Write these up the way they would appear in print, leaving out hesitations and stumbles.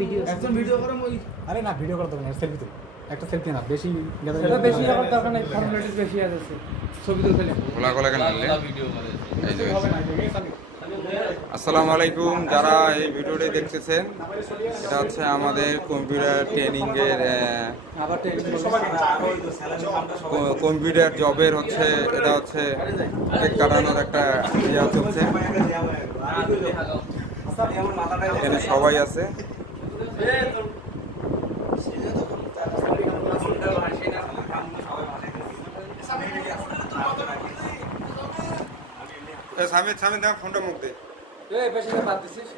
video একজন video করে মই আরে না ভিডিও করতে না সেলফি তুল একটা সেলফি না বেশি এটা বেশি আমার দরকার নাই ফর্মালিটিস বেশি আছে ছবি তুলতে খোলা খোলা কেন আনলে এই যে আসসালামু আলাইকুম যারা এই ভিডিওটি দেখতেছেন এটা হচ্ছে আমাদের কম্পিউটার ট্রেনিং এর কম্পিউটার জবের হচ্ছে এটা হচ্ছে কেক কাটানোর একটা ইয়া চলছে এখানে সবাই আছে সামিদ সামিদ দাম ফোনটা মুখ দে এই পেছনে বাদ দিছিস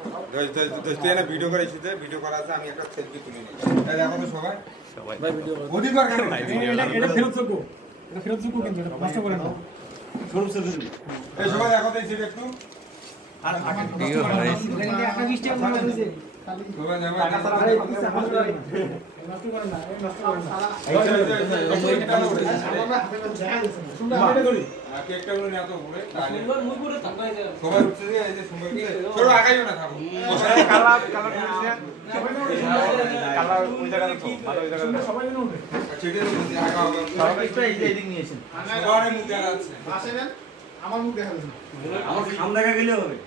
তুই এনে ভিডিও করেছিস ভিডিও করা আছে আমি একটা সেলফি তুলে নিই এই দেখো তো সবাই ভাই ভিডিও কর অধিকার কেন এটা ফেরত চলবো এটা ফেরত চলবো কিন্তু এটা নষ্ট করে না শুরু সেলফি এই সবাই দেখো তো এই সেটা একটু আর ভিডিও বানাইছি এটা কিন্তু একটা মিস্টেক মনে হইছে সবাই যাবে নষ্ট করে না নষ্ট করে না এই কেকটা সুন্দর কেকটা উনি এত উপরে সুন্দর মুই করে থাকাই যায় সবাই উঠছে যে এই যে সুন্দর ছোট আগাইও না থাকো কালার দিছে কালার ওই জায়গাতে তো ভালো ওই জায়গাতে সবাই মিলে উঠে ছেড়ে দিতে আগা হবে সবাই একটু এই যে এদিক নিয়েছেন সবার মুখ দেখা যাচ্ছে আসেন আমার মুখ দেখা যাচ্ছে আমার খাম দেখা গেলে হবে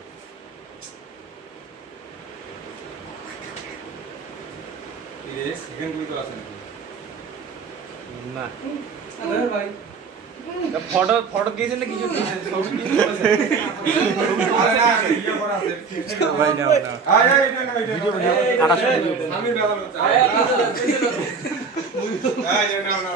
এই সেকেন্ড গুলো আছে না আরে ভাই ফটো ফটো দিয়েছেন না কিছু দিয়েছেন ছবি আরে না ইয়ে করা আছে ভাই নাও না আয় আয় এটা না ভিডিও কাটা শুরু আমি বেলা হচ্ছে আয় না না